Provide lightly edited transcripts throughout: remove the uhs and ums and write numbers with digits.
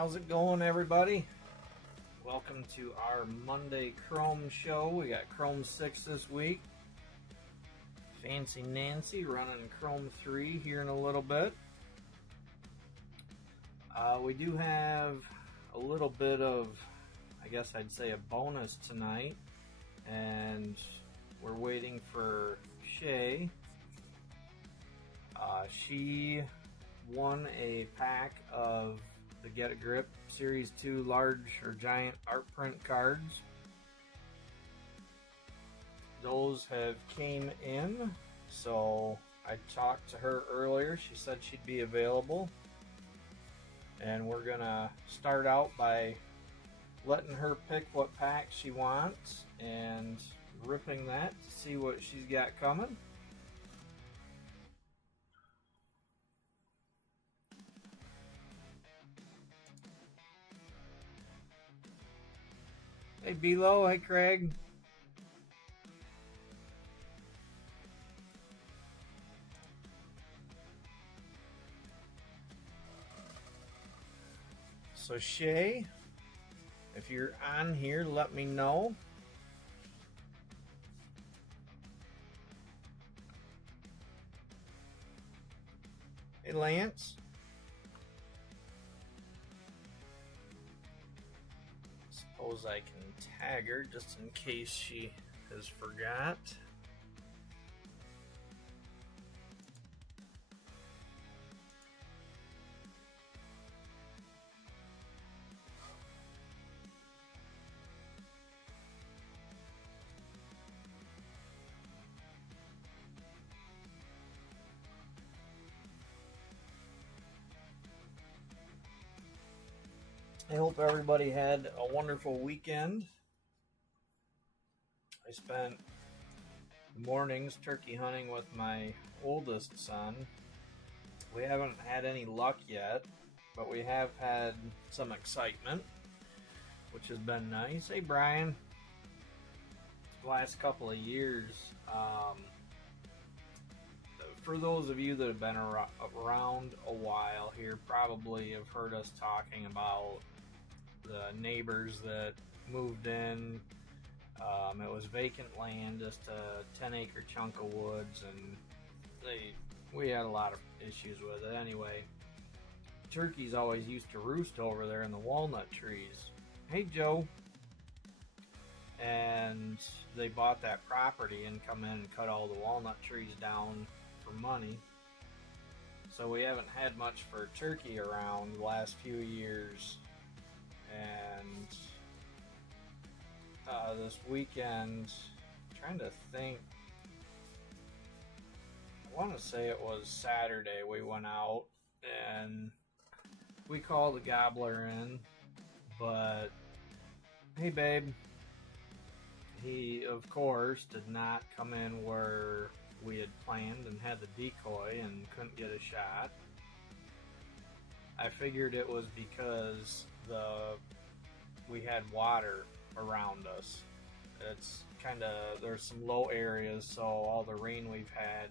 How's it going, everybody? Welcome to our Monday Chrome show. We got Chrome 6 this week. Fancy Nancy running Chrome 3 here in a little bit. We do have a little bit of, I guess I'd say, a bonus tonight. And we're waiting for Shay. She won a pack of the Get a Grip Series 2 large or giant art print cards. Those have came in, so I talked to her earlier. She said she'd be available, and we're gonna start out by letting her pick what pack she wants and ripping that to see what she's got coming. Hey Belo, hey Craig. So Shay, if you're on here, let me know. Hey Lance. Suppose I can tag her just in case she has forgot. I hope everybody had a wonderful weekend. I spent the mornings turkey hunting with my oldest son. We haven't had any luck yet, but we have had some excitement, which has been nice. Hey Brian. The last couple of years, for those of you that have been around a while here, probably have heard us talking about the neighbors that moved in. It was vacant land, just a 10-acre chunk of woods, and we had a lot of issues with it. Anyway, turkeys always used to roost over there in the walnut trees. Hey Joe. And they bought that property and come in and cut all the walnut trees down for money. So we haven't had much for turkey around the last few years. And this weekend, I'm trying to think, I want to say it was Saturday, we went out and we called the gobbler in, but hey babe, he of course did not come in where we had planned and had the decoy and couldn't get a shot. I figured it was because we had water around us. It's kind of, there's some low areas, so all the rain we've had,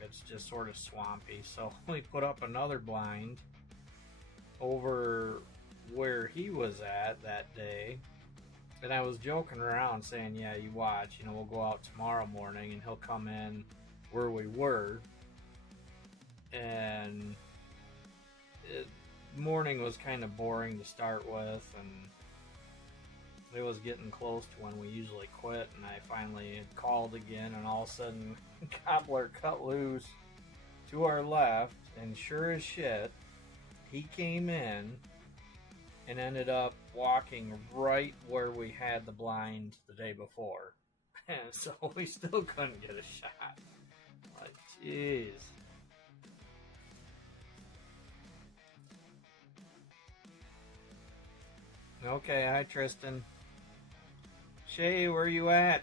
it's just sort of swampy. So we put up another blind over where he was at that day, and I was joking around saying, yeah, you watch, we'll go out tomorrow morning and he'll come in where we were. And morning was kind of boring to start with, and it was getting close to when we usually quit, and I finally had called again, and all of a sudden gobbler cut loose to our left, and sure as shit, he came in and ended up walking right where we had the blind the day before. And so we still couldn't get a shot. Like, jeez. Okay, hi Tristan. Shay, where you at?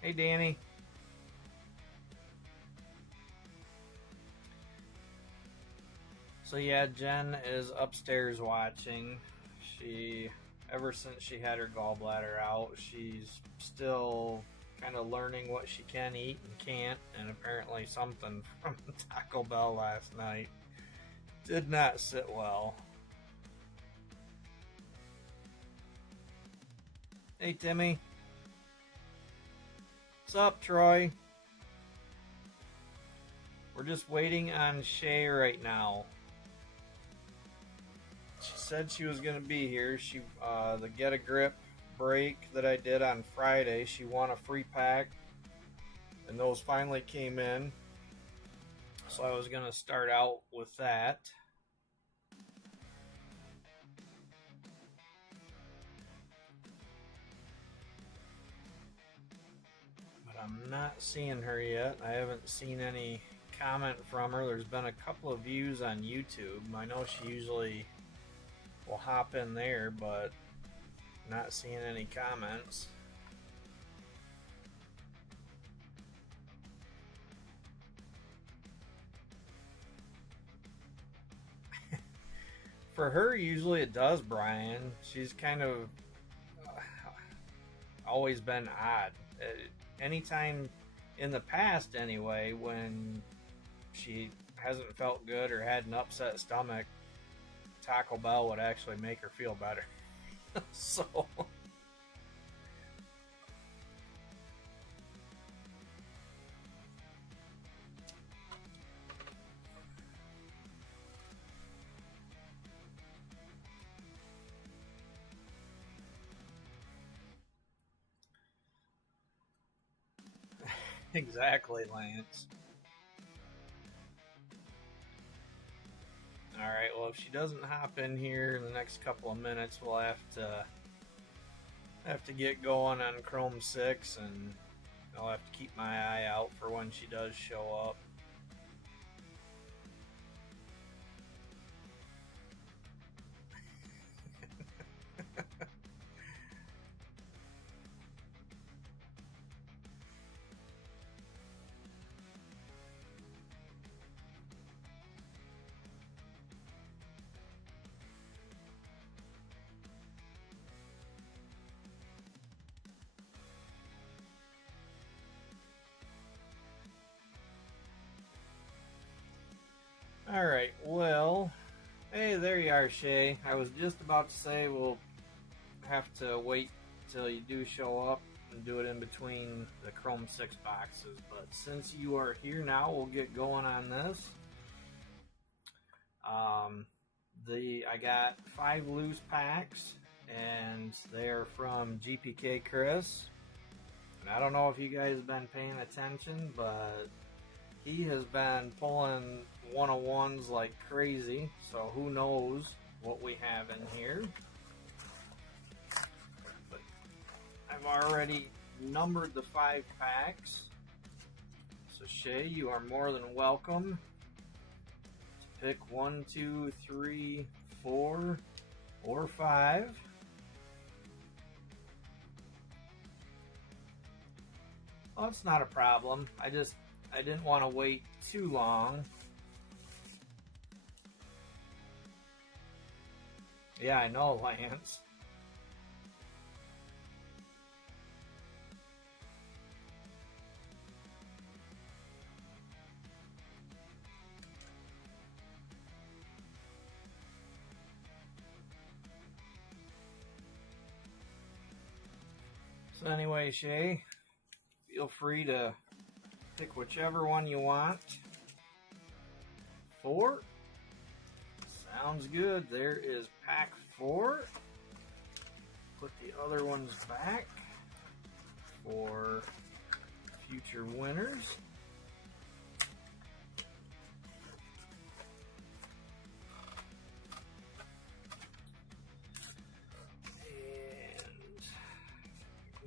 Hey Danny. So yeah, Jen is upstairs watching. Ever since she had her gallbladder out, she's still kind of learning what she can eat and can't, and apparently something from Taco Bell last night did not sit well. Hey, Timmy. What's up, Troy? We're just waiting on Shay right now. She said she was going to be here. She, the Get a Grip break that I did on Friday, she won a free pack, and those finally came in. So I was going to start out with that. But I'm not seeing her yet. I haven't seen any comment from her. There's been a couple of views on YouTube. I know she usually will hop in there, but not seeing any comments. For her, usually it does, Brian. She's kind of always been odd. Anytime in the past, anyway, when she hasn't felt good or had an upset stomach, Taco Bell would actually make her feel better. So exactly, Lance. All right, well, if she doesn't hop in here in the next couple of minutes, we'll have to get going on Chrome 6, and I'll have to keep my eye out for when she does show up. All right, well, hey, there you are, Shay. I was just about to say we'll have to wait till you do show up and do it in between the Chrome 6 boxes, but since you are here now, we'll get going on this. I got 5 loose packs, and they're from GPK Chris. And I don't know if you guys have been paying attention, but he has been pulling 101s like crazy, so who knows what we have in here. But I've already numbered the 5 packs, so Shay, you are more than welcome to pick 1, 2, 3, 4, or 5. Well, it's not a problem. I didn't want to wait too long. Yeah, I know, Lance. So anyway, Shay, feel free to pick whichever one you want. 4. Sounds good. There is pack 4. Put the other ones back for future winners.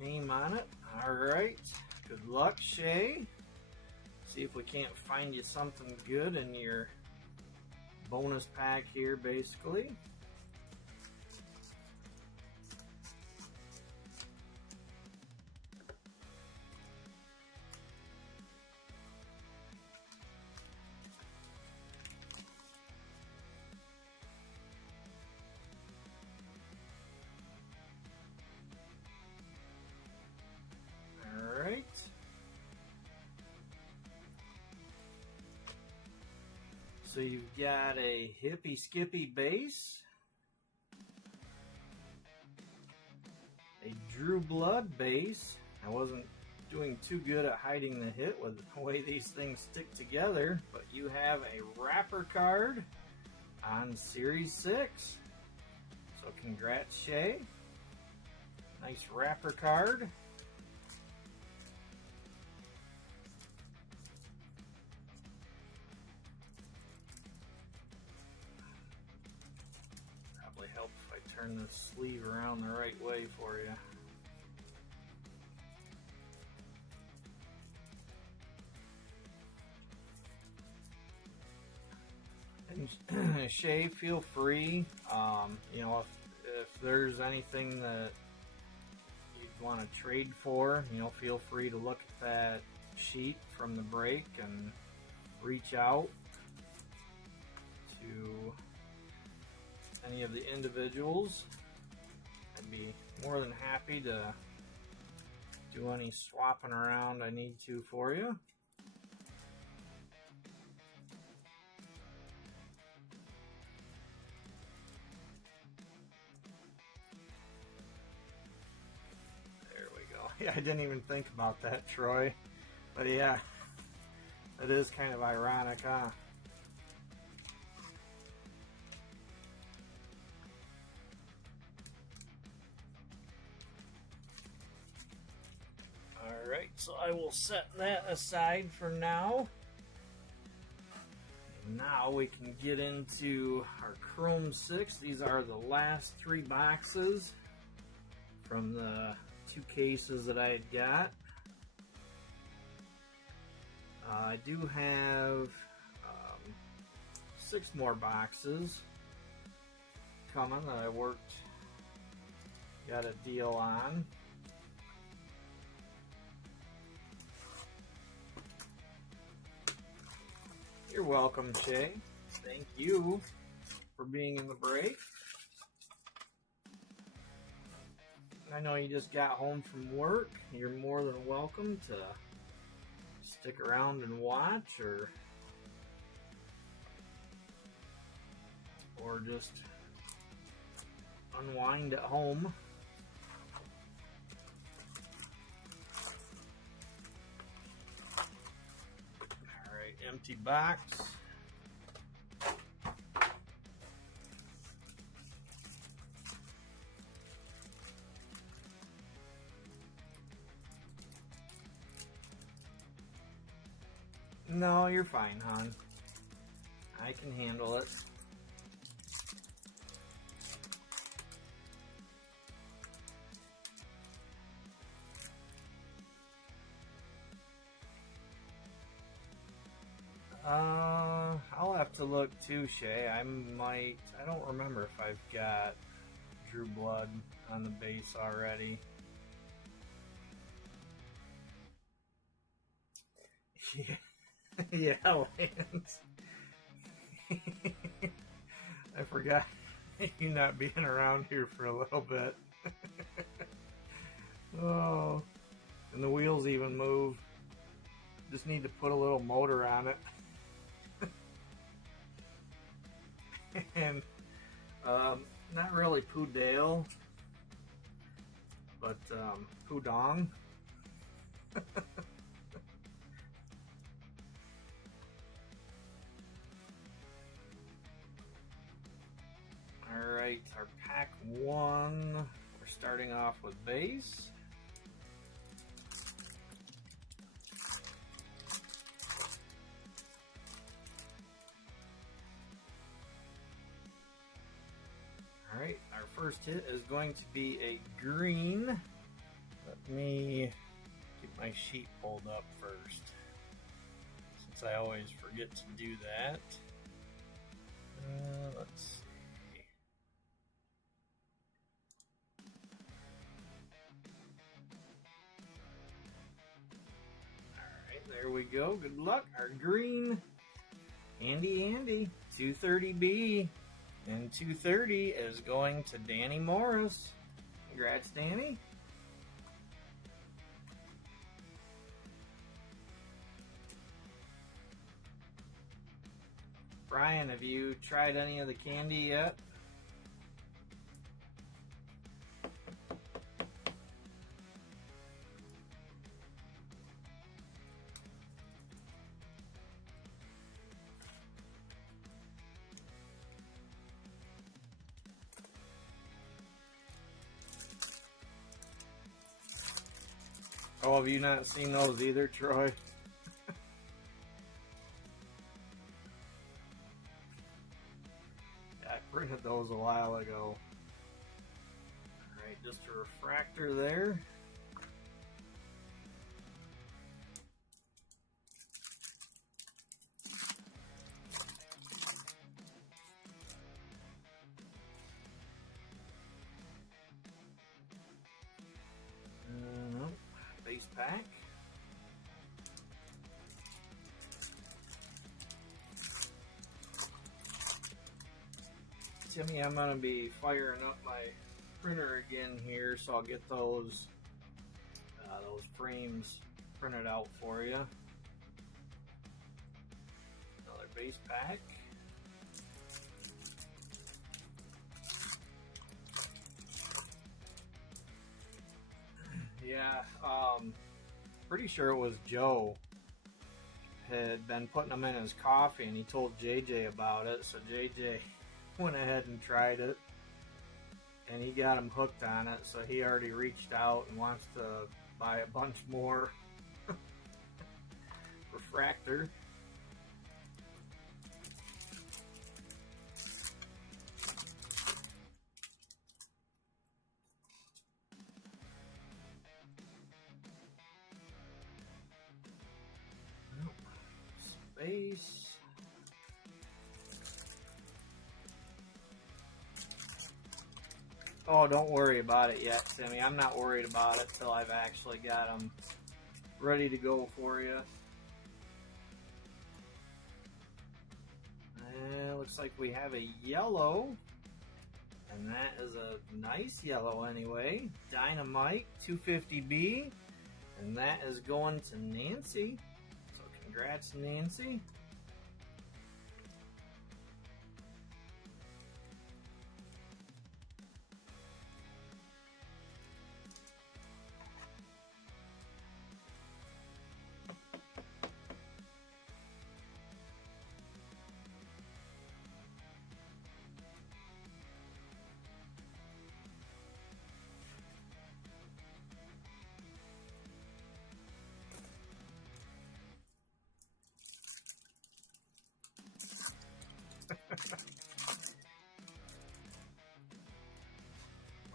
And name on it. All right. Good luck, Shay. See if we can't find you something good in your bonus pack here, basically. All right. So you've got a Hippy Skippy base, a Drew Blood base. I wasn't doing too good at hiding the hit with the way these things stick together, but you have a wrapper card on Series 6. So congrats, Shay. Nice wrapper card. Probably help if I turn this sleeve around the right way for you. And Shay, feel free. You know, if there's anything that you'd want to trade for, you know, feel free to look at that sheet from the break and reach out to any of the individuals. I'd be more than happy to do any swapping around I need to for you. Yeah, I didn't even think about that, Troy. But yeah, it is kind of ironic, huh? Alright, so I will set that aside for now. And now we can get into our Chrome 6. These are the last 3 boxes from the 2 cases that I had got. I do have 6 more boxes coming that I got a deal on. You're welcome, Shay. Thank you for being in the break. I know you just got home from work. You're more than welcome to stick around and watch, or just unwind at home. Alright, empty box. No, you're fine, hon. I can handle it. I'll have to look too, Shay. I don't remember if I've got Drew Blood on the base already. Yeah. Yeah, Lance. I forgot you not being around here for a little bit. Oh, and the wheels even move. Just need to put a little motor on it. And not really Poo Dale, but Poo Dong. Alright, our pack 1, we're starting off with base. Alright, our first hit is going to be a green. Let me get my sheet pulled up first, since I always forget to do that. Let's see. There we go. Good luck. Our green, Andy, 230B. And 230 is going to Danny Morris. Congrats, Danny. Brian, have you tried any of the candy yet? Oh, have you not seen those either, Troy? Yeah, I printed those a while ago. Alright, just a refractor there. Base pack. Timmy, I'm going to be firing up my printer again here, so I'll get those frames printed out for you. Another base pack. Yeah, pretty sure it was Joe had been putting them in his coffee, and he told JJ about it, so JJ went ahead and tried it, and he got him hooked on it, so he already reached out and wants to buy a bunch more refractor. Space. Oh, don't worry about it yet, Timmy. I'm not worried about it till I've actually got them ready to go for you. Looks like we have a yellow, and that is a nice yellow anyway. Dynamite 250B, and that is going to Nancy. So congrats, Nancy.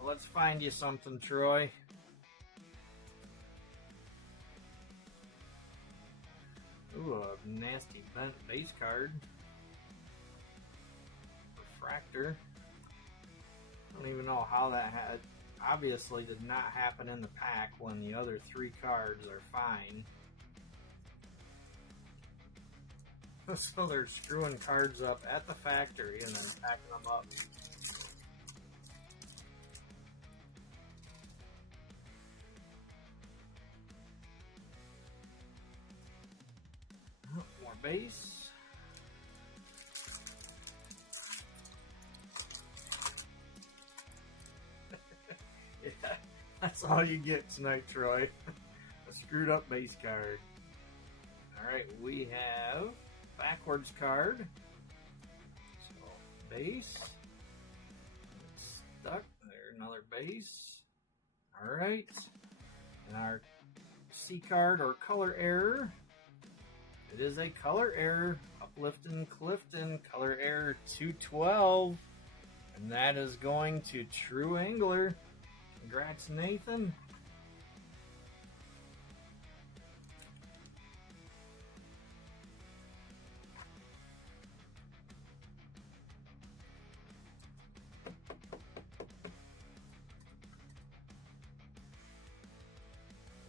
Let's find you something, Troy. Ooh, a nasty bent base card. Refractor. I don't even know how that had. Obviously did not happen in the pack when the other three cards are fine. So they're screwing cards up at the factory and then packing them up. More base. Yeah, that's all you get tonight, Troy. A screwed up base card. Alright, we have backwards card. So, base. It's stuck. There, another base. Alright. And our C card or color error. It is a color error. Uplifton Clifton, color error 212. And that is going to True Angler. Congrats, Nathan.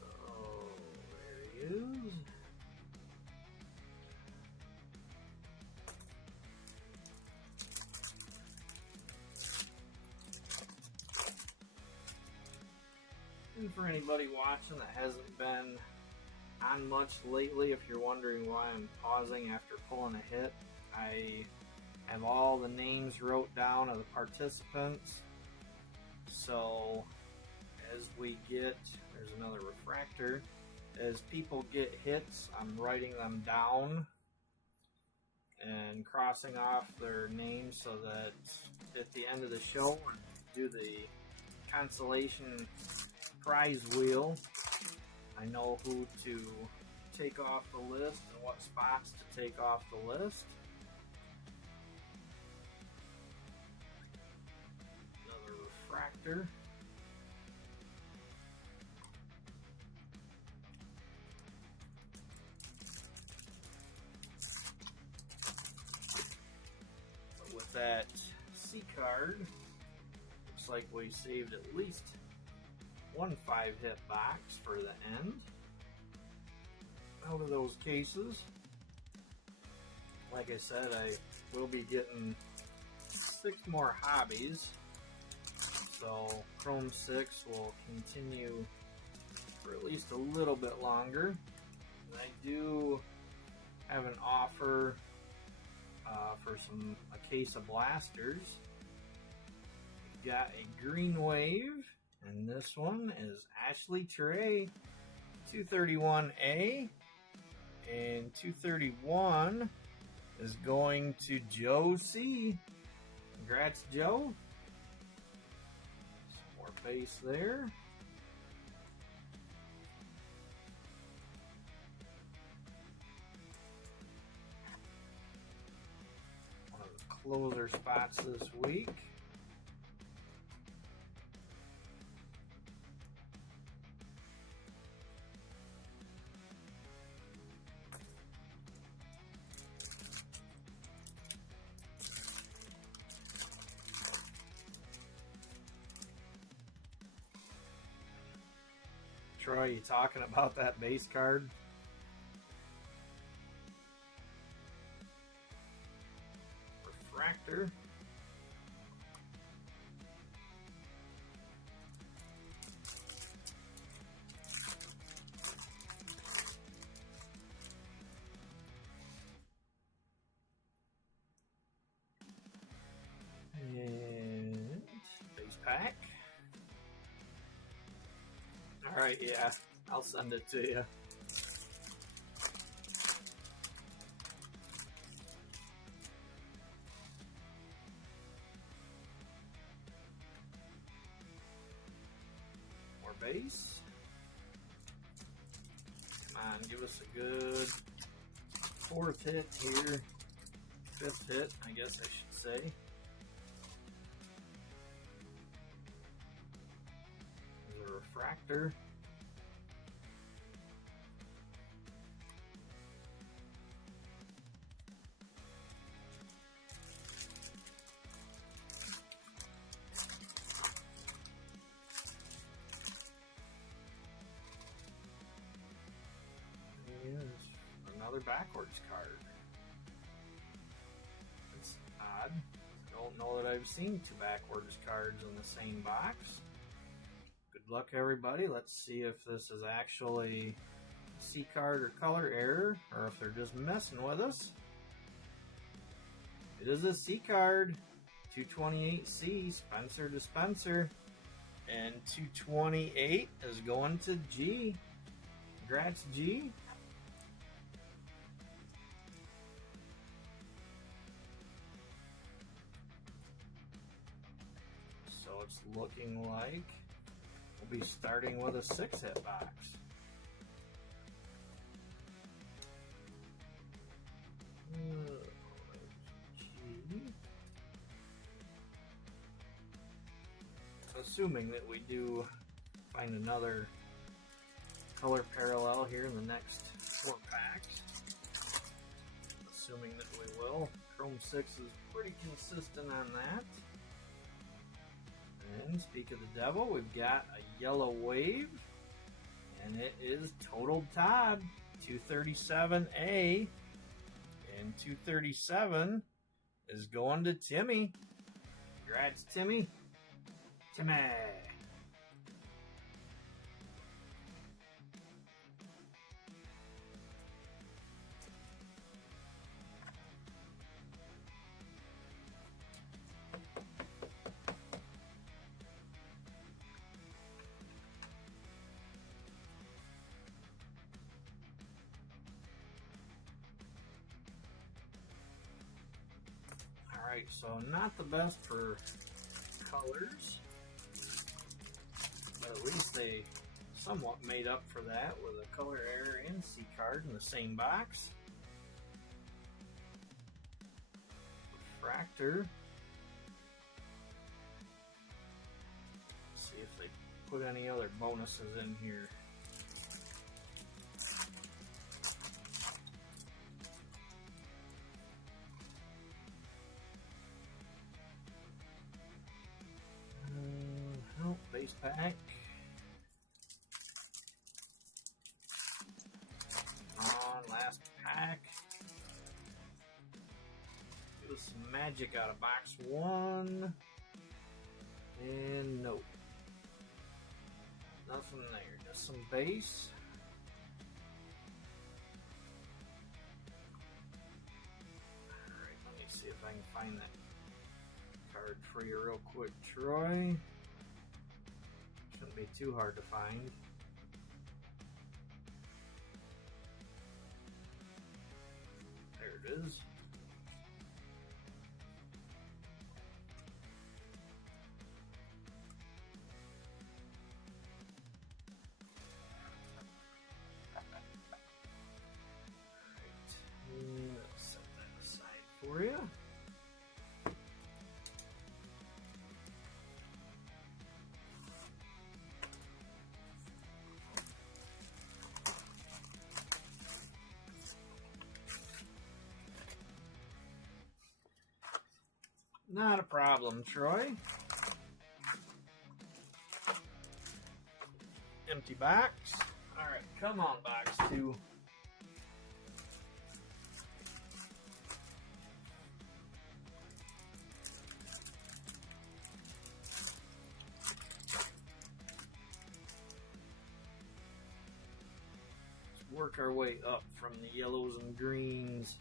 Oh, there he is. And for anybody watching that hasn't been on much lately, if you're wondering why I'm pausing after pulling a hit, I have all the names wrote down of the participants. So as we get, there's another refractor, as people get hits, I'm writing them down and crossing off their names so that at the end of the show, do the consolation prize wheel, I I know who to take off the list and what spots to take off the list. Another refractor. But with that C card, looks like we saved at least one 5-hit box for the end out of those cases. Like I said, I will be getting 6 more hobbies, so Chrome 6 will continue for at least a little bit longer. And I do have an offer for a case of blasters. We've got a Green Wave, and this one is Ashley Trey, 231A, and 231 is going to Joe C. Congrats, Joe. Some more base there. One of the closer spots this week. Troy, you talking about that base card? Refractor. And base pack. Alright, yeah, I'll send it to you. More base. Come on, give us a good 4th hit here. 5th hit, I guess I should say. There's a refractor. Another backwards card. That's odd. Don't know that I've seen 2 backwards cards in the same box. Good luck, everybody. Let's see if this is actually a C card or color error, or if they're just messing with us. It is a C card. 228C, Spencer to Spencer. And 228 is going to G. Congrats, G. So it's looking like we'll be starting with a 6-hit box. G. Assuming that we do find another color parallel here in the next 4 packs. Assuming that we will. Chrome 6 is pretty consistent on that. And speak of the devil, we've got a yellow wave. And it is Total Todd, 237A. And 237 is going to Timmy. Congrats, Timmy. Timmy. Alright, so not the best for colors, but at least they somewhat made up for that with a color error and C card in the same box. Refractor. Let's see if they put any other bonuses in here. Oh, base pack. Last pack. Get us some magic out of box 1. And nope. Nothing there. Just some base. Alright, let me see if I can find that card for you real quick, Troy. Shouldn't be too hard to find. There it is. Alright, I'll set that aside for you. Not a problem, Troy. Empty box. Alright, come on, box 2. Let's work our way up from the yellows and greens.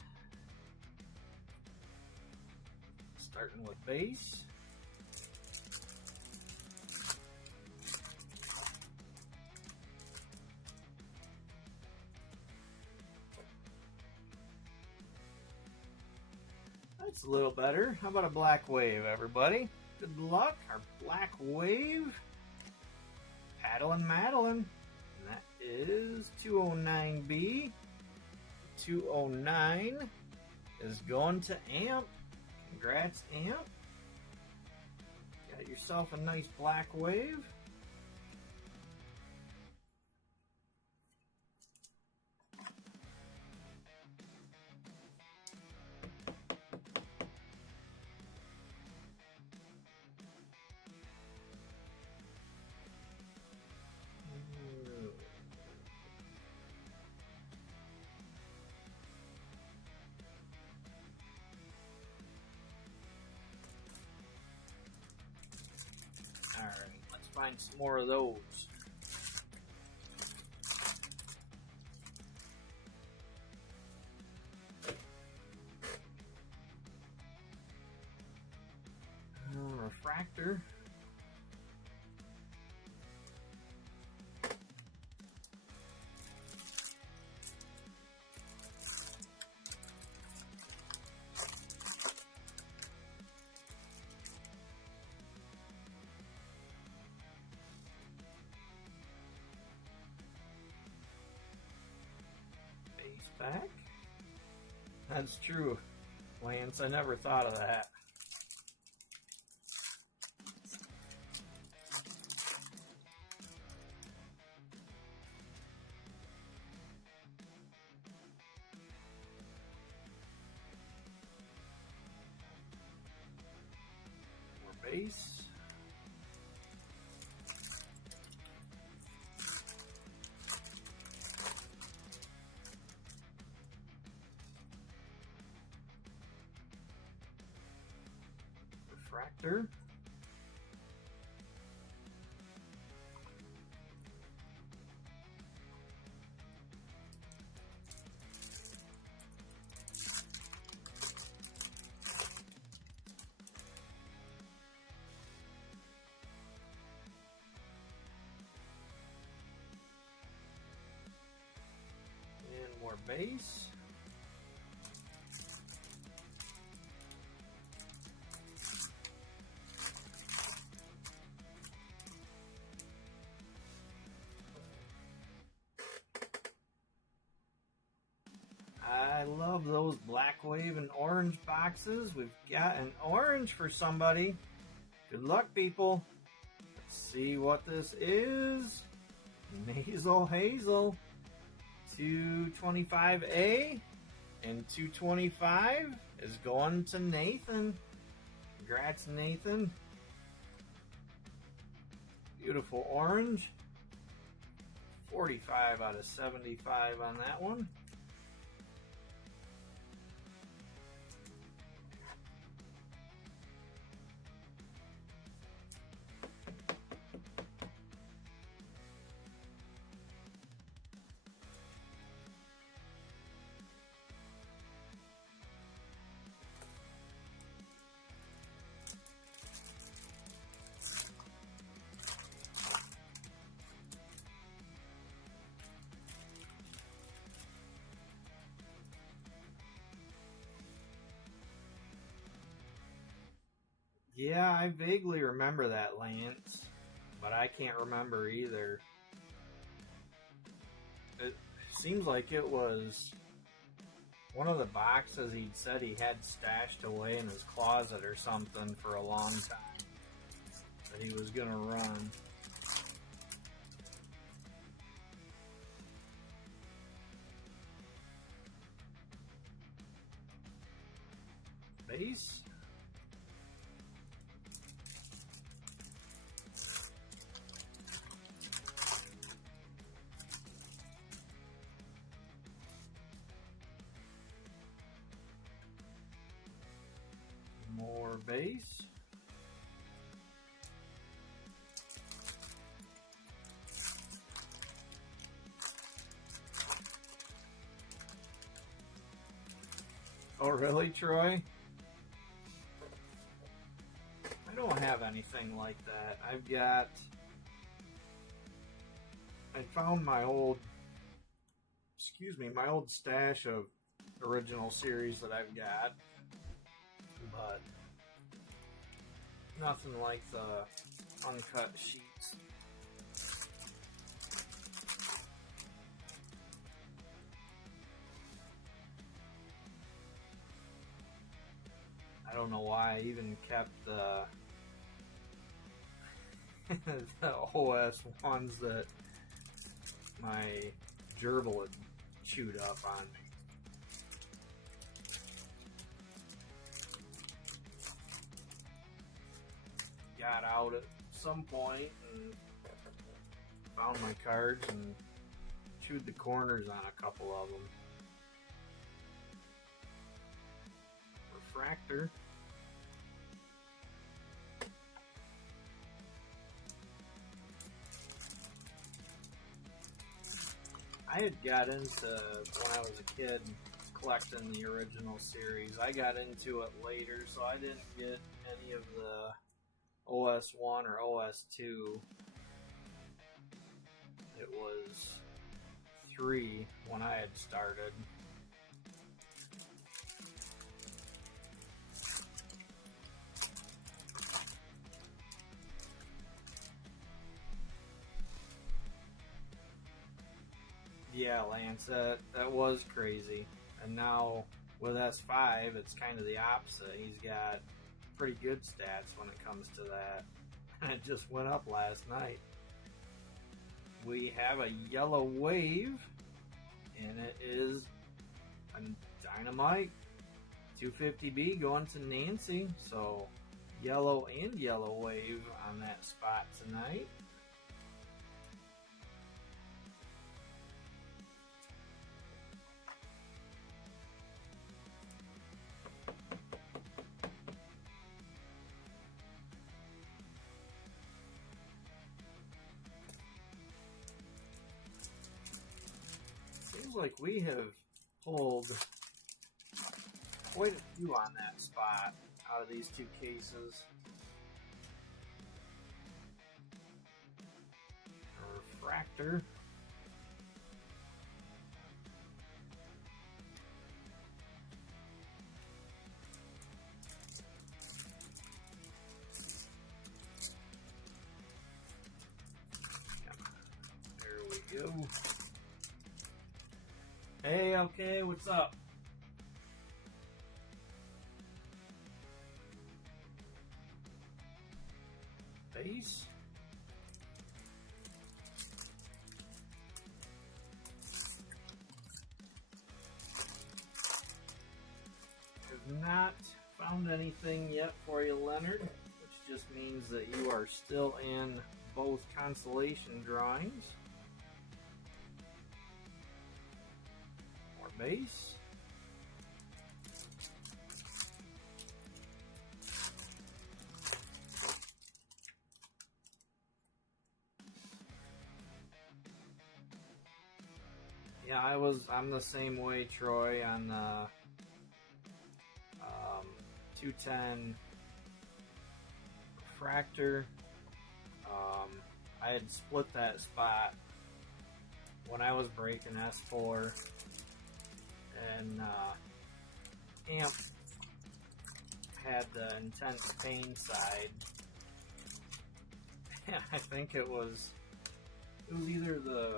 Starting with base. That's a little better. How about a black wave, everybody? Good luck. Our black wave. Paddlin' Madeline. And that is 209B. 209 is going to Amp. Congrats, Amp. Got yourself a nice black wave. Alright, let's find some more of those. Refractor. Back. That's true, Lance. I never thought of that. More base. Refractor. And more base. I love those Black Wave and orange boxes. We've got an orange for somebody. Good luck, people. Let's see what this is. Nasal Hazel. 225A and 225 is going to Nathan. Congrats, Nathan. Beautiful orange. 45 out of 75 on that one. Yeah, I vaguely remember that, Lance, but I can't remember either. It seems like it was one of the boxes he'd said he had stashed away in his closet or something for a long time that he was going to run. Base? More base. Oh, really, Troy? I don't have anything like that. I found my old stash of original series that I've got, but nothing like the uncut sheets. I don't know why I even kept the OS ones that my gerbil had chewed up on me. Got out at some point and found my cards and chewed the corners on a couple of them. Refractor. I had got into, when I was a kid, collecting the original series. I got into it later, so I didn't get any of the OS 1 or OS 2. It was 3 when I had started. Yeah, Lance, that was crazy. And now with S5, it's kind of the opposite. He's got pretty good stats when it comes to that. And it just went up last night. We have a yellow wave, and it is a Dynamite 250B going to Nancy. So yellow and yellow wave on that spot tonight. Seems like we have pulled quite a few on that spot out of these two cases. A refractor. There we go. Hey, okay, what's up? base. Have not found anything yet for you, Leonard, which just means that you are still in both consolation drawings. More base. Yeah, I'm the same way, Troy, on the 210 refractor. I had split that spot when I was breaking S4, and Amp had the intense pain side. I think it was either the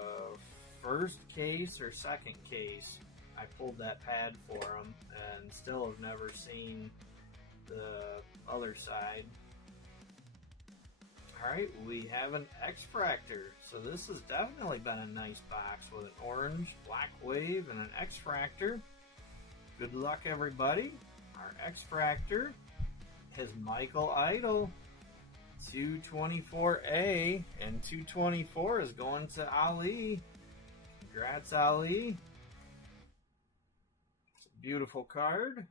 first case or second case I pulled that pad for him, and still have never seen the other side. Alright, we have an X-Fractor. So this has definitely been a nice box with an orange, black wave, and an X-Fractor. Good luck, everybody. Our X-Fractor is Michael Idle, 224A, and 224 is going to Ali. Congrats, Ali. It's a beautiful card.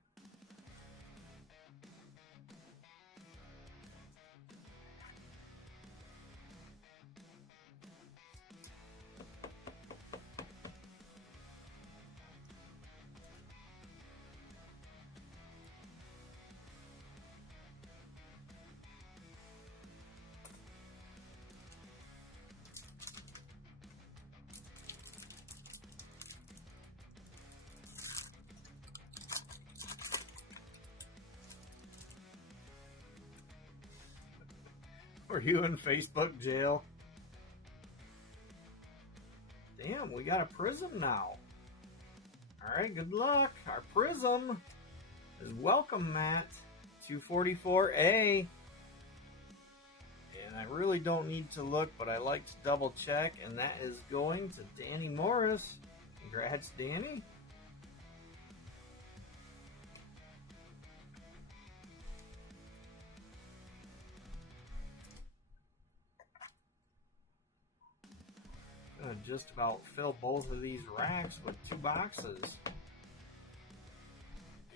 Were you in Facebook jail? Damn, we got a prism now. Alright, good luck. Our prism is welcome, Matt. 244A. And I really don't need to look, but I like to double check, and that is going to Danny Morris. Congrats, Danny. Just about fill both of these racks with 2 boxes.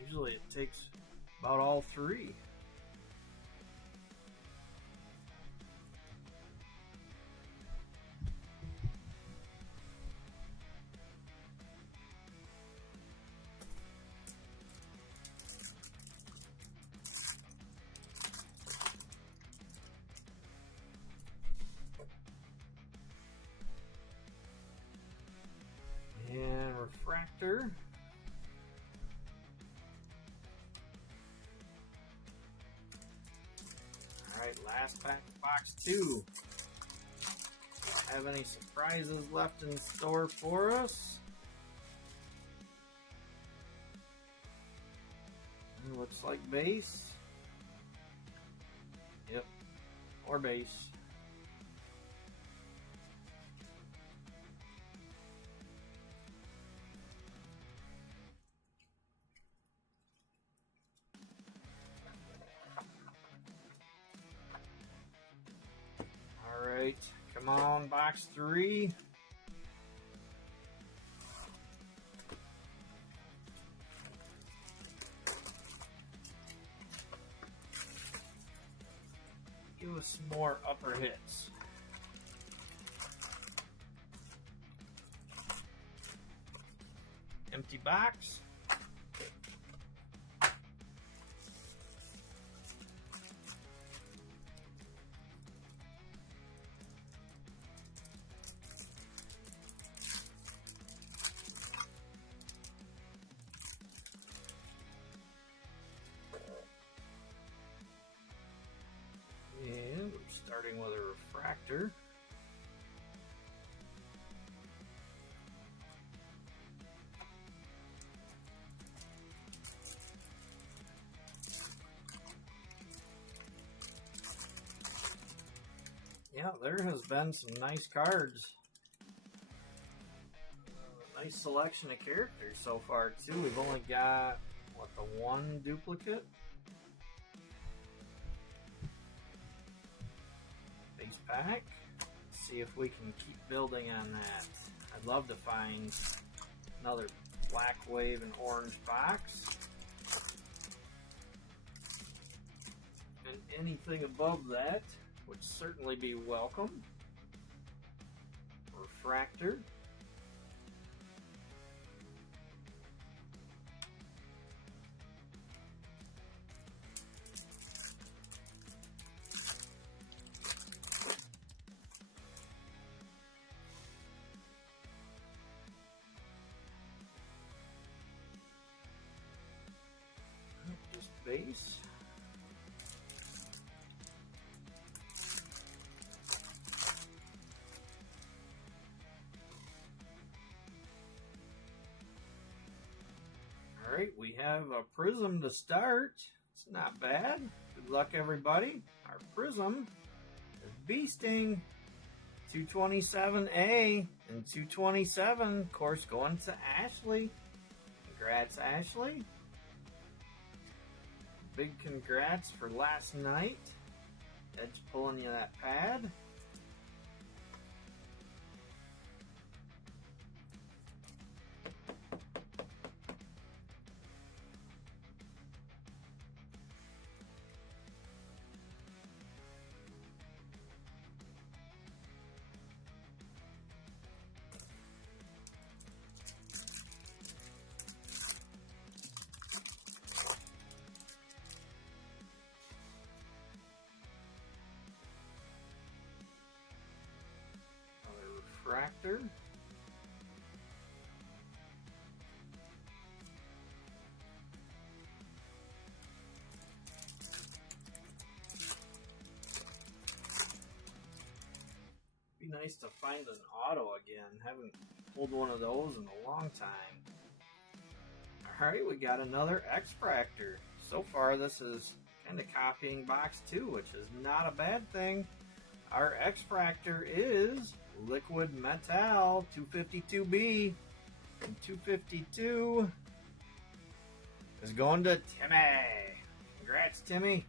Usually it takes about all 3. And refractor. Alright, last pack of box 2. Have any surprises left in store for us? Looks like base. Yep, or base. Alright, come on, box 3. Give us some more upper hits. Empty box. And we're starting with a refractor. Yeah, there has been some nice cards. Nice selection of characters so far, too. We've only got, what, the one duplicate? Base pack. Let's see if we can keep building on that. I'd love to find another black wave and orange box. And anything above that would certainly be welcome. Refractor. Just base. Alright, we have a prism to start. It's not bad. Good luck, everybody. Our prism is beasting. 227A and 227, of course, going to Ashley. Congrats, Ashley. Big congrats for last night. Edge pulling you that pad. Refractor. Be nice to find an auto again. Haven't pulled one of those in a long time. Alright, we got another X-Fractor. So far this is kind of copying box 2, which is not a bad thing. Our X-Fractor is Liquid Metal 252B, and 252 is going to Timmy. Congrats, Timmy.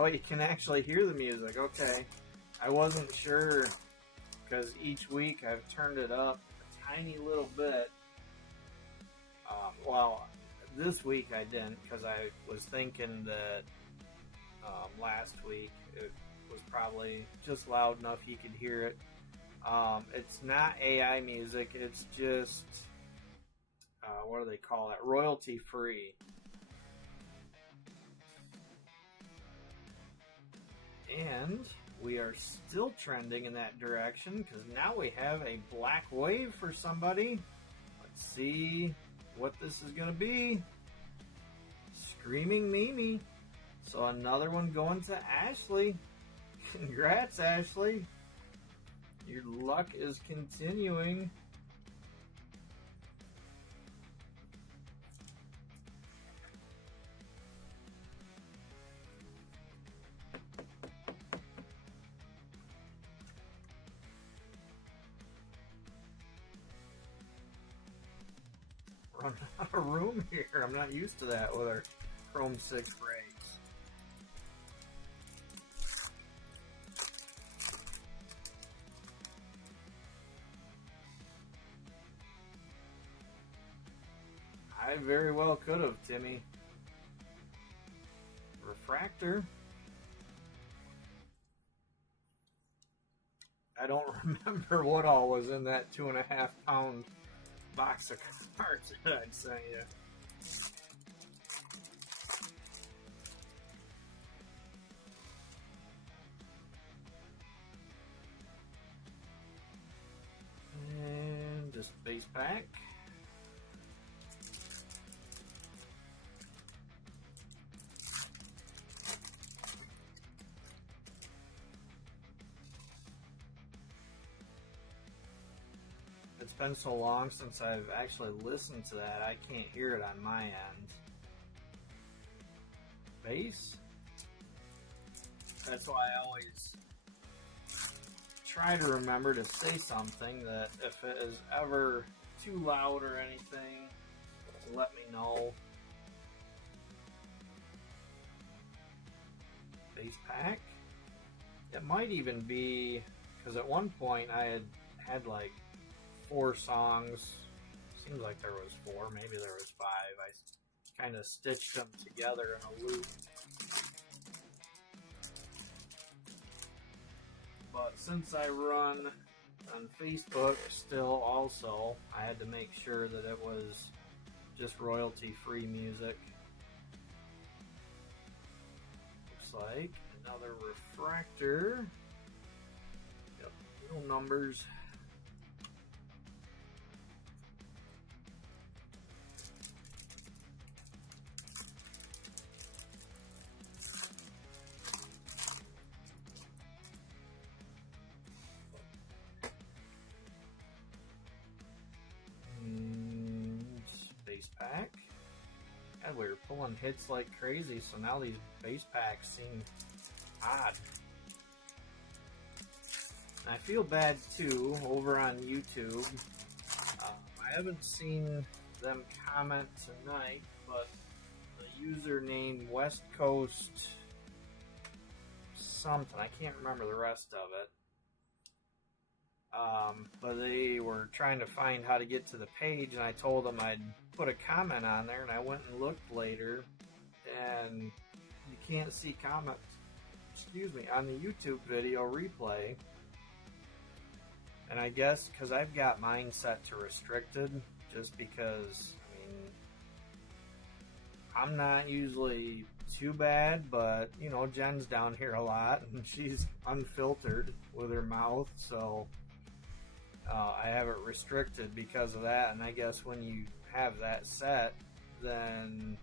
Oh, you can actually hear the music. Okay. I wasn't sure because each week I've turned it up a tiny little bit. Well, this week I didn't because I was thinking that last week it was probably just loud enough you could hear it. It's not AI music. It's just, what do they call it? Royalty free. And we are still trending in that direction because now we have a black wave for somebody. Let's see what this is going to be. Screaming Mimi. So another one going to Ashley. Congrats, Ashley. Your luck is continuing. Running out of room here. I'm not used to that with our Chrome 6 brakes. I very well could have, Timmy. Refractor. I don't remember what all was in that 2.5 pound box of cards that I'd sent you. And just base pack. been so long since I've actually listened to that, I can't hear it on my end. Bass? That's why I always try to remember to say something, that if it is ever too loud or anything, to let me know. Bass pack? It might even be, because at one point I had like 4 songs. Seems like there was 4, maybe there was 5. I kind of stitched them together in a loop. But since I run on Facebook still also, I had to make sure that it was just royalty-free music. Looks like another refractor. Yep, little numbers. Bass pack. God, we were pulling hits like crazy, so now these bass packs seem odd. And I feel bad too, over on YouTube. I haven't seen them comment tonight, but the username West Coast something, I can't remember the rest of it. But they were trying to find how to get to the page, and I told them I'd put a comment on there, and I went and looked later, and you can't see comments, on the YouTube video replay. And I guess because I've got mine set to restricted, just because, I mean, I'm not usually too bad, but, you know, Jen's down here a lot, and she's unfiltered with her mouth, so I have it restricted because of that. And I guess when you have that set, then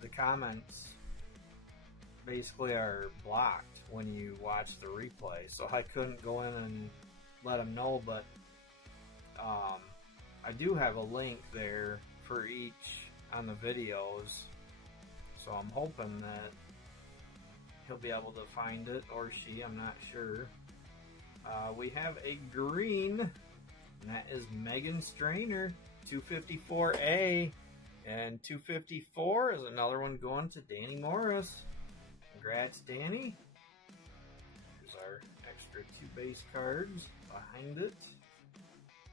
the comments basically are blocked when you watch the replay. So I couldn't go in and let them know, but I do have a link there for each on the videos, so I'm hoping that he'll be able to find it, or she, I'm not sure. We have a green, and that is Megan Strainer, 254A, and 254 is another one going to Danny Morris. Congrats, Danny. Here's our extra 2 base cards behind it.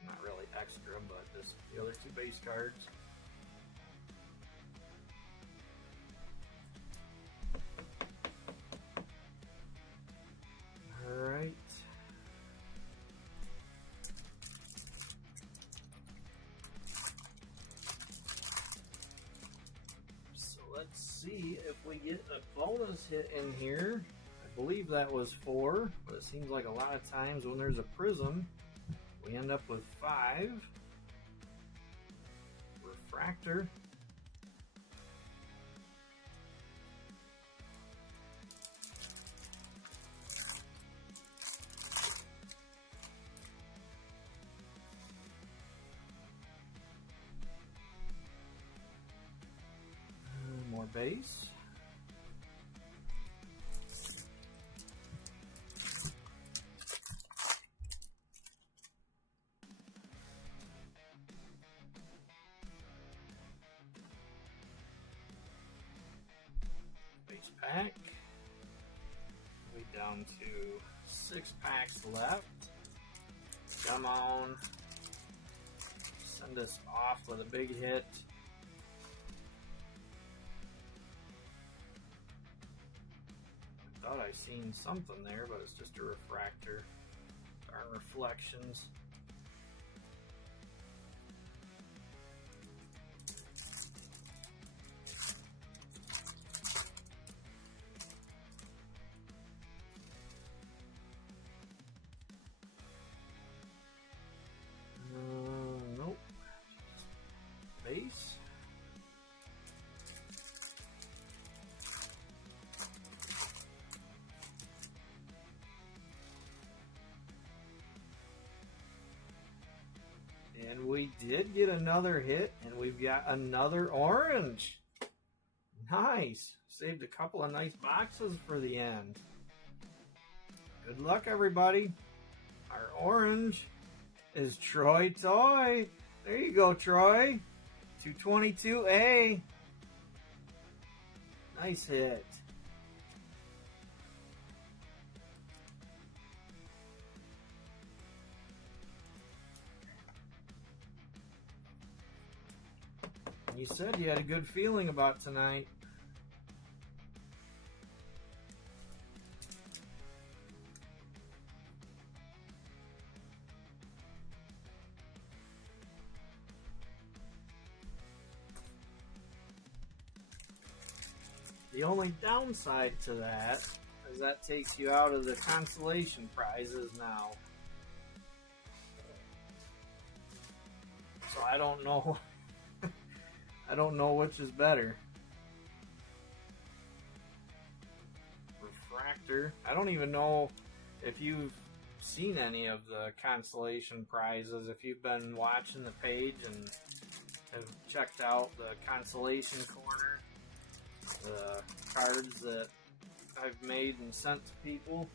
Not really extra, but just the other 2 base cards. Alright. So let's see if we get a bonus hit in here. I believe that was 4, but it seems like a lot of times when there's a prism, we end up with 5. Refractor. More base. Base pack. We're down to 6 packs left. Come on. Send us off with a big hit. Thought I seen something there, but it's just a refractor. Darn reflections. Nope. Base. we did get another hit, and we've got another orange. Nice. Saved a couple of nice boxes for the end. Good luck, everybody. Our orange is Troy Toy. There you go, Troy. 222A. Nice hit. You said you had a good feeling about tonight. The only downside to that is that takes you out of the consolation prizes now. So I don't know. I don't know which is better. Refractor. I don't even know if you've seen any of the consolation prizes. If you've been watching the page and have checked out the consolation corner, the cards that I've made and sent to people.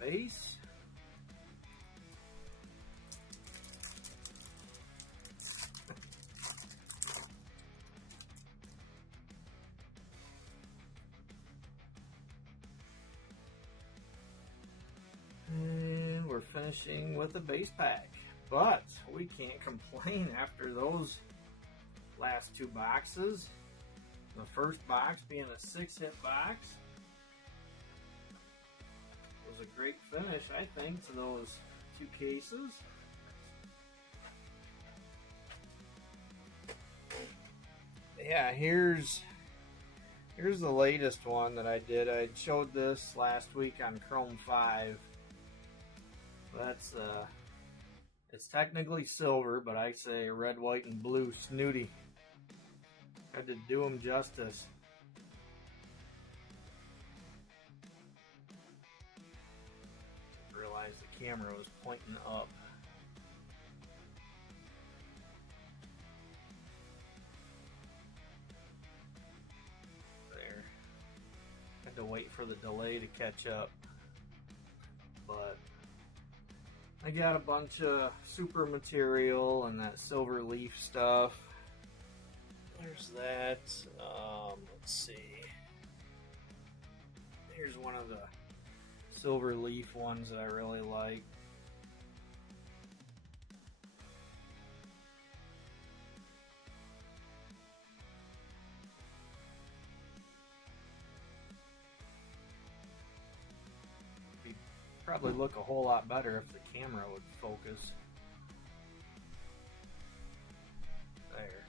Base. And we're finishing with a base pack. But we can't complain after those last two boxes. The first box being a 6-hit box. Was a great finish, I think, to those two cases. Yeah, here's the latest one that I did. I showed this last week on Chrome 5. That's it's technically silver, but I say red, white, and blue snooty. Had to do him justice. Realized the camera was pointing up. There. Had to wait for the delay to catch up. But I got a bunch of super material and that silver leaf stuff. There's that. Let's see. Here's one of the silver leaf ones that I really like. Probably look a whole lot better if the camera would focus. There.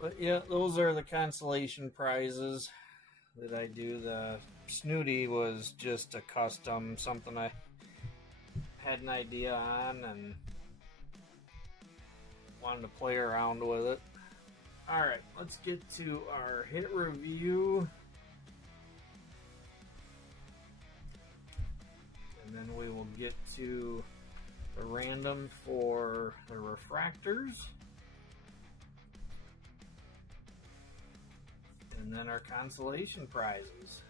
But yeah, those are the consolation prizes that I do. The snooty was just a custom, something I had an idea on and wanted to play around with it. Alright, let's get to our hit review. And then we will get to the random for the refractors. And then our consolation prizes.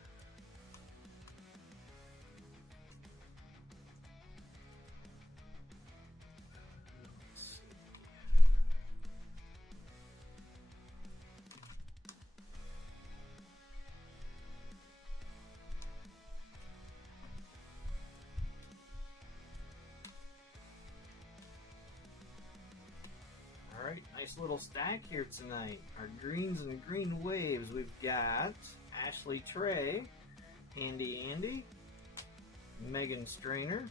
Alright, nice little stack here tonight. Our greens and green waves. We've got Ashley Trey, Handy Andy, Megan Strainer,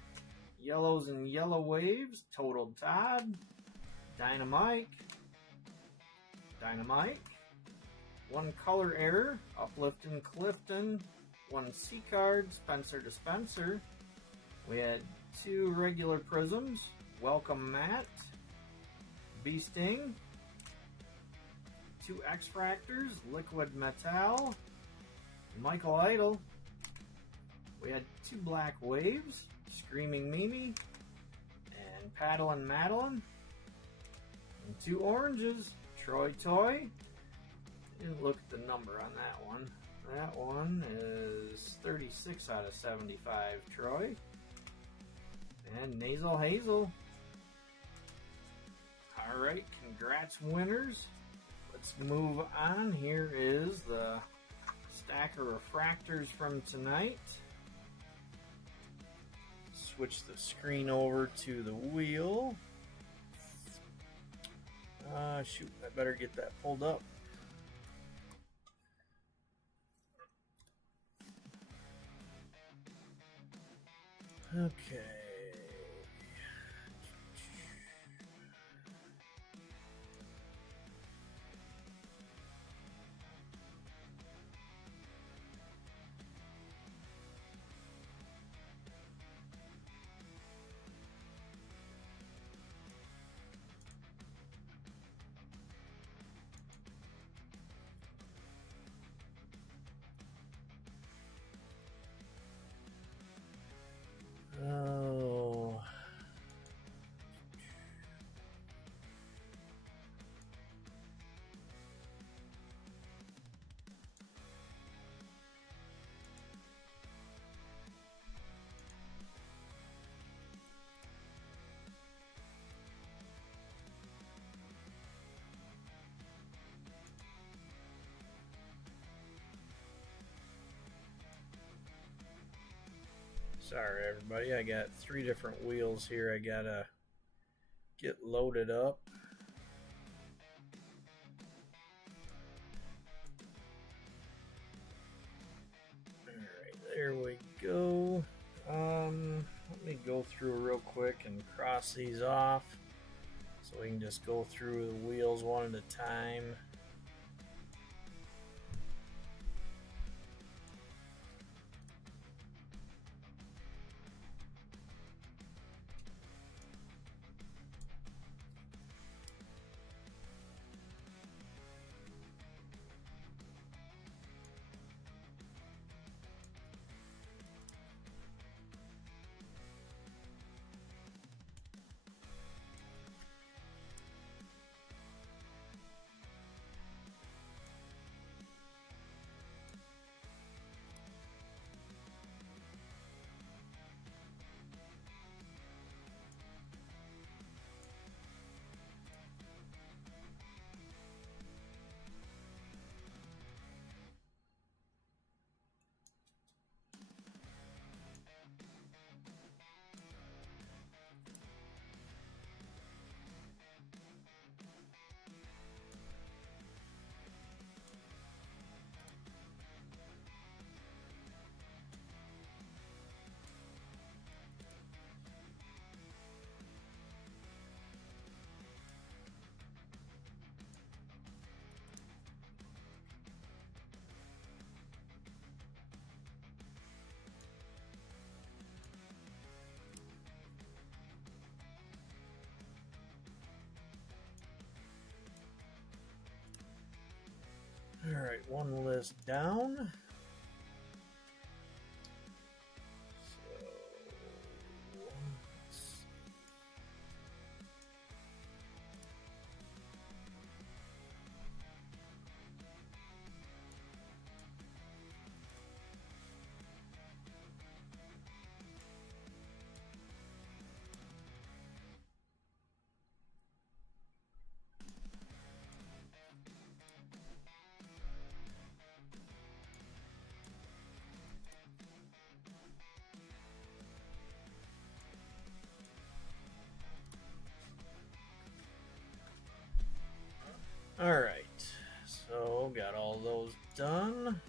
yellows and yellow waves, Total Todd, Dynamite, one color error, Uplifton Clifton, one C card, Spencer to Spencer. We had two regular prisms, Welcome Matt, Bee Sting, two X-Fractors, Liquid Metal, Michael Idle. We had 2 black waves, Screaming Mimi and Paddlin' Madeline. And 2 oranges, Troy Toy. Didn't look at the number on that one. That one is 36 out of 75, Troy. And Nasal Hazel. Alright, congrats winners. Let's move on. Here is the stack of refractors from tonight. Switch the screen over to the wheel. Shoot, I better get that pulled up. Okay. Oh. Sorry everybody, I got 3 different wheels here I gotta get loaded up. Alright, there we go. Let me go through real quick and cross these off so we can just go through the wheels one at a time. Alright, one list down. Alright, so got all those done.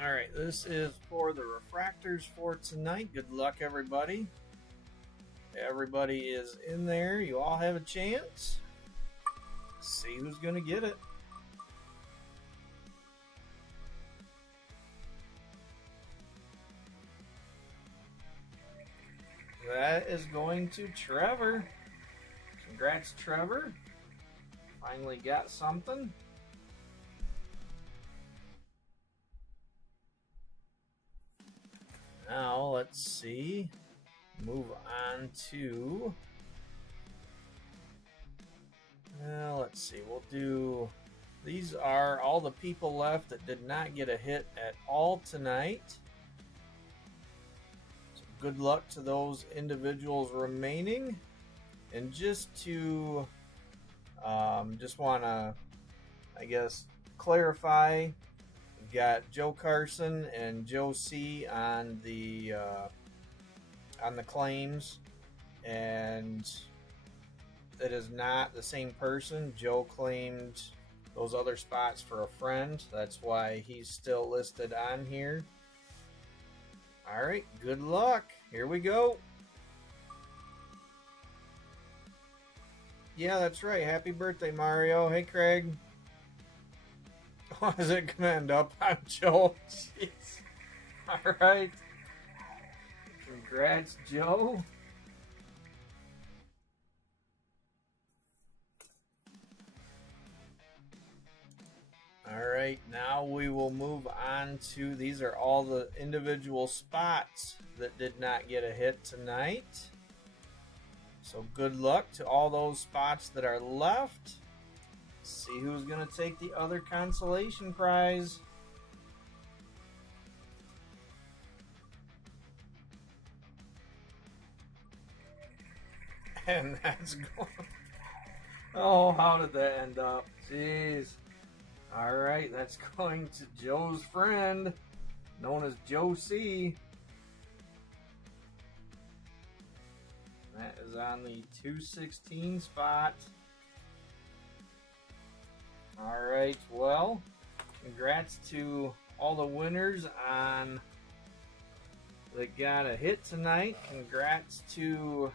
Alright, this is for the refractors for tonight. Good luck, everybody. Everybody is in there. You all have a chance. See who's going to get it. that is going to Trevor. Congrats, Trevor. Finally got something. Now, let's see. Move on to... let's see. We'll do... These are all the people left that did not get a hit at all tonight. So good luck to those individuals remaining. And just to... just want to, I guess, clarify... We've got Joe Carson and Joe C on the claims, and it is not the same person. Joe claimed those other spots for a friend. That's why he's still listed on here. All right, good luck. Here we go. Yeah, that's right. Happy birthday, Mario. Hey, Craig. Oh, is it going to end up on Joe? Jeez. All right. Congrats, Joe. All right, now we will move on to, these are all the individual spots that did not get a hit tonight. So good luck to all those spots that are left. See who's going to take the other consolation prize. And that's going... Oh, how did that end up? Jeez. All right, that's going to Joe's friend, known as Joe C. That is on the 216 spot. All right, well, congrats to all the winners on that got a hit tonight. Congrats to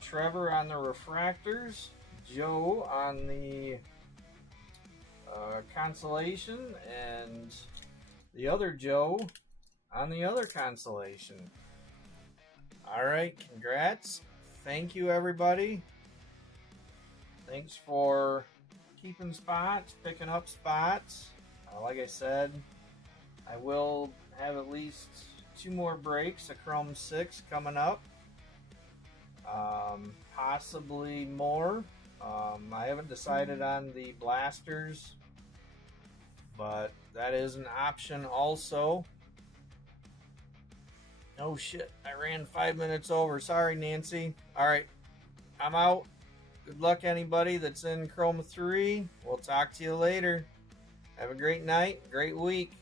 Trevor on the refractors, Joe on the consolation, and the other Joe on the other consolation. All right, congrats. Thank you, everybody. Thanks for keeping spots, picking up spots. Like I said, I will have at least 2 more breaks of Chrome 6 coming up. Possibly more. I haven't decided on the blasters, but that is an option also. Oh shit, I ran 5 minutes over. Sorry, Nancy. All right, I'm out. Good luck, anybody that's in Chrome 3. We'll talk to you later. Have a great night, great week.